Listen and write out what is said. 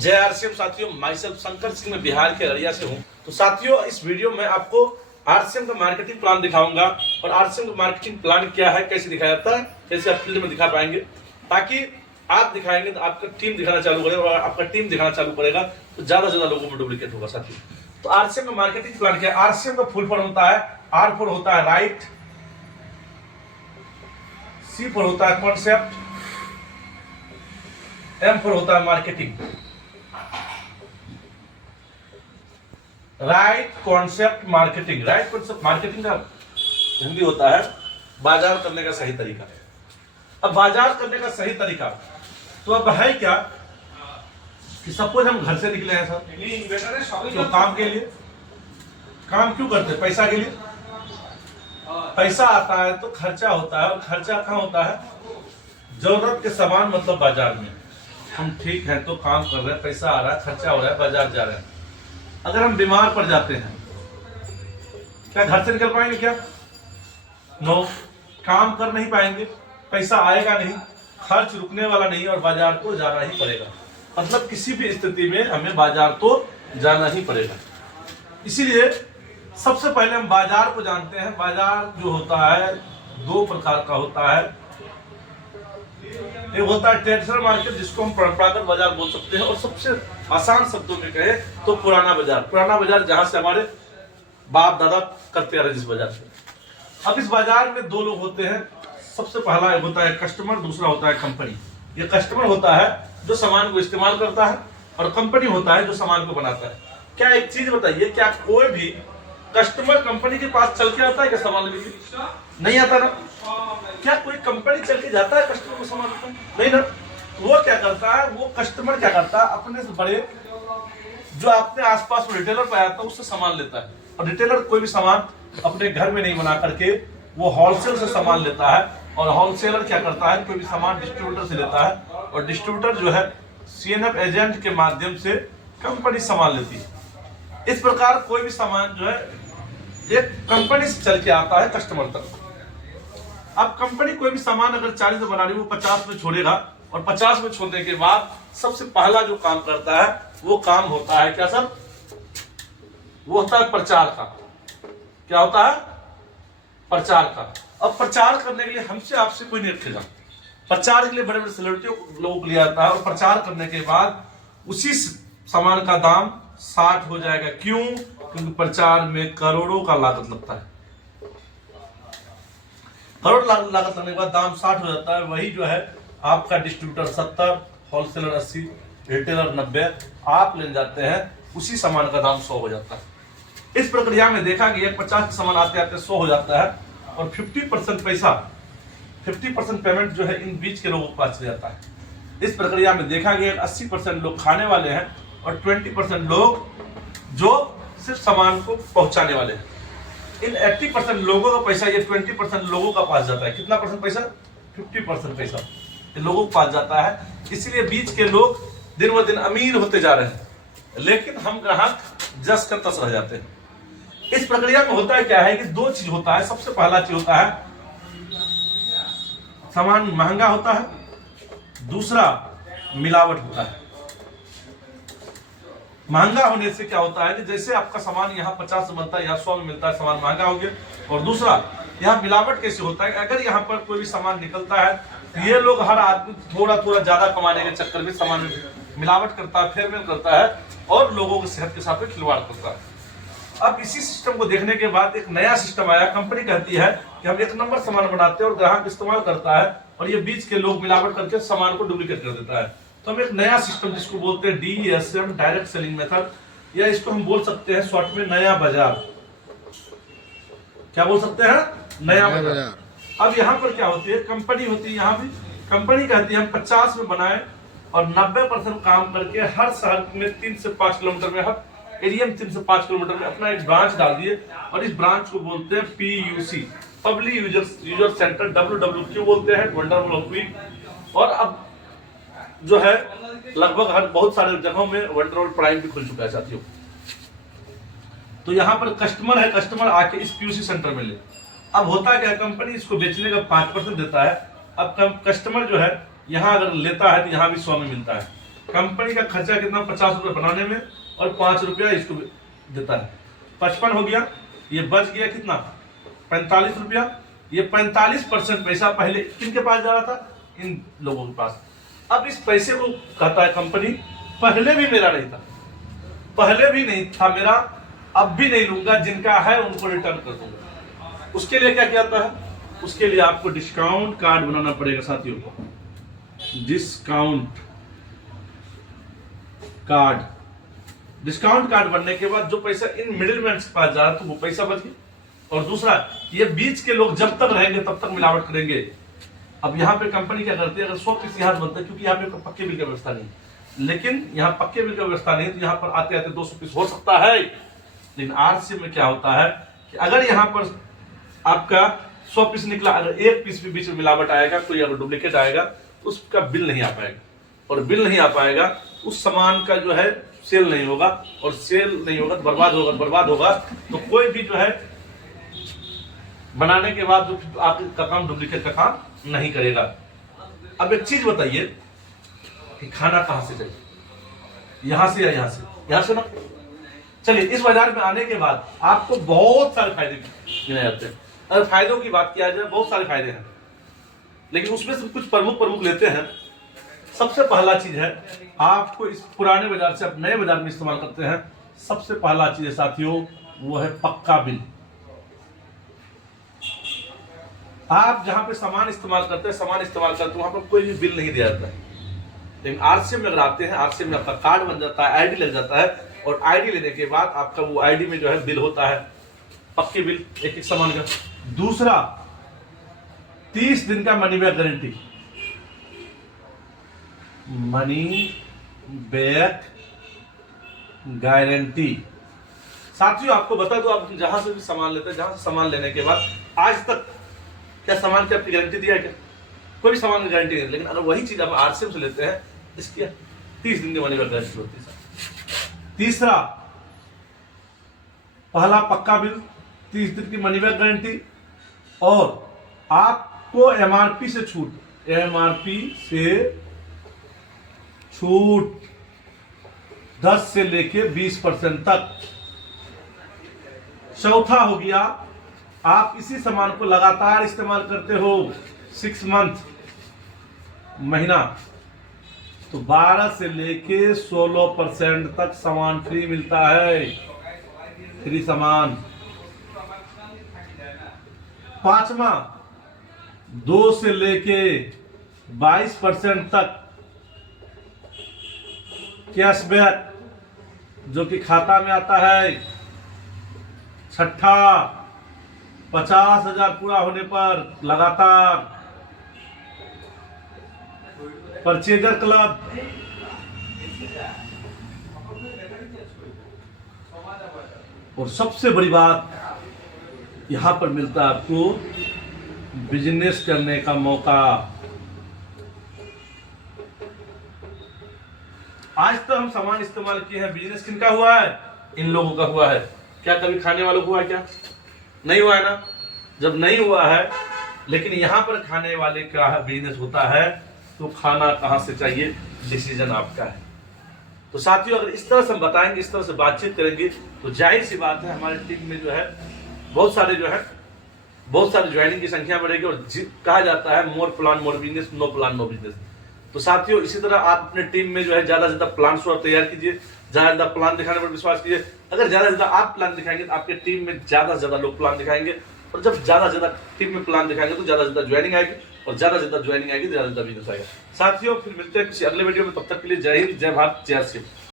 जय आरसीएम साथियों, my self Shankar Singh, मैं बिहार के अररिया से हूं। तो साथियों, इस वीडियो में आपको आरसीएम का मार्केटिंग प्लान दिखाऊंगा और आरसीएम का मार्केटिंग प्लान क्या है, कैसे दिखाया जाता है, कैसे आप फील्ड में दिखा पाएंगे। ताकि आप दिखाएंगे तो आपका टीम दिखाना चालू करेगा और आपका टीम दिखाना चालू करेगा तो ज्यादा से ज्यादा लोगों में डुप्लीकेट होगा। साथियों, तो आरसीएम का मार्केटिंग प्लान क्या है? आरसीएम का फुल फॉर्म होता है, आर फॉर होता है राइट, सी फॉर होता है कॉन्सेप्ट, एम फॉर होता है marketing. Right concept marketing. Right concept marketing का हिंदी होता है बाजार करने का सही तरीका। अब बाजार करने का सही तरीका तो अब है क्या कि सपोज हम घर से निकले हैं सर, तो काम के लिए। काम क्यों करते हैं? पैसा के लिए। पैसा आता है तो खर्चा होता है, और खर्चा कहाँ होता है? जरूरत के सामान मतलब बाजार में। हम ठीक है तो काम कर रहे हैं, पैसा आ रहा है, खर्चा हो रहा है, बाजार जा रहे हैं। अगर हम बीमार पड़ जाते हैं, क्या घर से निकल पाएंगे? क्या नो। काम कर नहीं पाएंगे, पैसा आएगा नहीं, खर्च रुकने वाला नहीं, और बाजार को जाना ही पड़ेगा। मतलब किसी भी स्थिति में हमें बाजार तो जाना ही पड़ेगा। इसीलिए सबसे पहले हम बाजार को जानते हैं। बाजार जो होता है दो प्रकार का होता है। एक होता है ट्रेडिशनल मार्केट, जिसको हम परंपरागत बाजार बोल सकते हैं, और सबसे आसान शब्दों में कहे तो पुराना बाजार। पुराना बाजार जहां से हमारे बाप दादा करते आ रहे, जिस बाजार से। अब इस बाजार में दो लोग होते हैं। सबसे पहला होता है कस्टमर, दूसरा होता है कंपनी। ये कस्टमर होता है जो सामान को इस्तेमाल करता है, और कंपनी होता है जो सामान को बनाता है। क्या एक चीज बताइए, क्या कोई भी कस्टमर कंपनी के पास चल के आता है क्या सामान लेके? नहीं आता ना। क्या कोई कंपनी चल के जाता है कस्टमर को सामान लेकर? नहीं ना। वो क्या करता है, वो कस्टमर क्या करता है, अपने से बड़े जो अपने आसपास में रिटेलर पे आता है उससे सामान लेता है। और रिटेलर कोई भी सामान अपने घर में नहीं बना करके वो होलसेल से सामान लेता है, और होलसेलर क्या करता है, कोई भी सामान डिस्ट्रीब्यूटर से लेता है, और डिस्ट्रीब्यूटर जो है सीएनएफ एजेंट के माध्यम से कंपनी सामान लेती है। इस प्रकार कोई भी सामान जो है एक कंपनी से चल के आता है कस्टमर तक। अब कंपनी कोई भी सामान अगर 40 में बना रही है, वो 50 में छोड़ेगा, और 50 में छोड़ने के बाद सबसे पहला जो काम करता है वो काम होता है क्या सर? वो होता है प्रचार का। क्या होता है? प्रचार का। अब प्रचार करने के लिए हमसे आपसे कोई नहीं रखेगा। प्रचार के लिए बड़े बड़े सेलिब्रिटियों लोगों को लिया जाता है, और प्रचार करने के बाद उसी सामान का दाम 60 हो जाएगा। क्यों? क्योंकि प्रचार में करोड़ों का लागत लगता है। करोड़ लागत लगने के बाद दाम 60 हो जाता है। वही जो है आपका डिस्ट्रीब्यूटर 70, होलसेलर 80, रिटेलर 90, आप ले जाते हैं, उसी सामान का दाम 100 हो जाता है। इस प्रक्रिया में देखा गया 50 के सामान आते आते 100 हो जाता है, और 50% पैसा, 50% पेमेंट जो है इन बीच के लोगों के पास चले जाता है। इस प्रक्रिया में देखा गया 80% लोग खाने वाले हैं, और 20% लोग जो सिर्फ सामान को पहुंचाने वाले हैं। इन 80% लोगों का पैसा ये 20% लोगों का पास जाता है। कितना परसेंट पैसा? 50% पैसा लोगों के पास जाता है। इसलिए बीच के लोग दिन ब दिन अमीर होते जा रहे हैं, लेकिन हम ग्राहक जस का तस रह जाते हैं। इस प्रक्रिया में होता है क्या है कि दो चीज होता है। सबसे पहला चीज होता है सामान महंगा होता है, दूसरा मिलावट होता है। महंगा होने से क्या होता है कि जैसे आपका सामान यहाँ 50 में बनता है, यहाँ 100 में मिलता है, सामान महंगा हो गया। और दूसरा, यहाँ मिलावट कैसे होता है? अगर यहाँ पर कोई भी सामान निकलता है तो ये लोग हर आदमी थोड़ा थोड़ा ज्यादा कमाने के चक्कर में सामान में मिलावट करता है, फेरमेल करता है, और लोगों की सेहत के साथ खिलवाड़ करता है। अब इसी सिस्टम को देखने के बाद एक नया सिस्टम आया। कंपनी कहती है कि हम एक नंबर सामान बनाते हैं, और ग्राहक इस्तेमाल करता है, और ये बीच के लोग मिलावट करके सामान को डुप्लीकेट कर देता है। तो हम एक नया सिस्टम जिसको बोलते हैं DSM, डायरेक्ट सेलिंग मेथड, या इसको हम बोल सकते हैं शॉर्ट में नया बाजार। क्या बोल सकते हैं? नया बाजार। अब यहाँ पर क्या होती है, कंपनी होती है। यहाँ भी कंपनी कहती है हम 50 में बनाए, और 90% काम करके हर शहर में 3 से 5 किलोमीटर में, हर एरिया में 3 से 5 किलोमीटर में अपना एक ब्रांच डाल दिए, और इस ब्रांच को बोलते हैं PUC, public user centre. WWQ बोलते हैं, वंडरफुल ऑफ वीक। और अब जो है लगभग हर बहुत सारे जगहों में वंडरफुल प्राइम भी खुल चुका है साथियों। तो यहाँ पर कस्टमर है, कस्टमर आके इस PUC सेंटर में ले। अब होता क्या, कंपनी इसको बेचने का 5% देता है। अब कस्टमर जो है यहाँ अगर लेता है तो यहाँ भी 100 में मिलता है। कंपनी का खर्चा कितना, 50 रुपये बनाने में और 5 रुपया इसको देता है, 55 हो गया। ये बच गया कितना, 45 रुपया। ये 45% पैसा पहले किनके पास जा रहा था, इन लोगों के पास। अब इस पैसे को कहता है कंपनी, पहले भी मेरा नहीं था, पहले भी नहीं था मेरा, अब भी नहीं लूंगा, जिनका है उनको रिटर्न कर दूंगा। उसके लिए क्या किया जाता है, उसके लिए आपको डिस्काउंट कार्ड बनाना पड़ेगा साथियों। डिस्काउंट कार्ड बनने के बाद जो पैसा इन मिडिलमैन के पास जा रहा था वो पैसा बच गया। और दूसरा, ये बीच के लोग जब तक रहेंगे तब तक मिलावट करेंगे। अब यहाँ पे कंपनी क्या करती है, अगर 100 पीस यहाँ बनता है, क्योंकि यहाँ पे पक्के बिल की व्यवस्था नहीं, लेकिन यहाँ पक्के बिल की व्यवस्था नहीं, तो यहाँ पर आते आते 200 पीस हो सकता है। लेकिन आरसीएम में क्या होता है कि अगर यहाँ पर आपका 100 पीस निकला, अगर एक पीस भी बीच में मिलावट आएगा, कोई अगर डुप्लीकेट आएगा, तो उसका बिल नहीं आ पाएगा, और बिल नहीं आ पाएगा, उस सामान का जो है सेल नहीं होगा, और सेल नहीं होगा तो बर्बाद होगा। तो कोई भी जो है बनाने के बाद जो आपका काम डुप्लीकेट का काम नहीं करेगा। अब एक चीज बताइए कि खाना कहां से चाहिए, यहां से या यहां से ना। चलिए, इस बाजार में आने के बाद आपको बहुत सारे फायदे गिनाए जाते हैं। अगर फायदों की बात किया जाए, बहुत सारे फायदे हैं, लेकिन उसमें से कुछ प्रमुख लेते हैं। सबसे पहला चीज है, आपको इस पुराने बाजार से आप नए बाजार में इस्तेमाल करते हैं, सबसे पहला चीज है साथियों, वो है पक्का बिल। आप जहां पे सामान इस्तेमाल करते हैं वहां पर कोई भी बिल नहीं दिया जाता है। लेकिन आरसीएम में अगर आते हैं, आरसीएम में आपका कार्ड बन जाता है, आईडी लग जाता है, और आईडी लेने के बाद आपका वो आईडी में जो है बिल होता है, पक्के बिल एक सामान का। दूसरा, 30 दिन का money back guarantee, money back guarantee. साथियों, आपको बता दो, आप जहां से भी सामान लेते हैं, जहां से सामान लेने के बाद आज तक क्या सामान की आपकी गारंटी दिया है क्या? कोई भी सामान की गारंटी नहीं। लेकिन अगर वही चीज आप आरसीएम से लेते हैं, इसकी 30 दिन की मनी बैक गारंटी होती है। तीसरा, पहला पक्का बिल, 30 दिन की मनी बैक गारंटी, और आपको एमआरपी से छूट 10 से लेके 20% तक। चौथा हो गया, आप इसी सामान को लगातार इस्तेमाल करते हो 6 मंथ, महीना, तो 12 से लेके 16% तक सामान फ्री मिलता है, फ्री सामान। पांचवा, 2 से लेके 22% तक कैशबैक जो कि खाता में आता है। छठा, 50,000 पूरा होने पर लगातार परचेजर क्लब। और सबसे बड़ी बात, यहां पर मिलता है आपको बिजनेस करने का मौका। आज तक हम सामान इस्तेमाल किए हैं, बिजनेस किनका हुआ है, इन लोगों का हुआ है। क्या कभी खाने वालों को हुआ है क्या? नहीं हुआ है ना। जब नहीं हुआ है, लेकिन यहाँ पर खाने वाले का बिजनेस होता है, तो खाना कहाँ से चाहिए, डिसीजन आपका है। तो साथियों, अगर इस तरह से हम बताएंगे, इस तरह से बातचीत करेंगे, तो जाहिर सी बात है हमारी टीम में जो है बहुत सारे ज्वाइनिंग की संख्या बढ़ेगी। और कहा जाता है more plan more business, no plan no business. तो साथियों, इसी तरह आप अपने टीम में जो है ज्यादा से ज्यादा प्लान तैयार कीजिए, ज्यादा प्लान दिखाने पर विश्वास कीजिए। अगर ज्यादा से ज्यादा आप प्लान दिखाएंगे तो आपके टीम में ज्यादा से ज्यादा लोग प्लान दिखाएंगे, और जब ज्यादा से ज्यादा टीम में प्लान दिखाएंगे तो ज्यादा से ज्यादा ज्वाइनिंग आएगी, और ज्यादा से ज्यादा ज्वाइनिंग आएगी तो ज्यादा से ज्यादा बिजनेस आएगा। साथियों, फिर मिलते हैं किसी अगले वीडियो में, तब तक के लिए जय हिंद, जय भारत, जय श्री।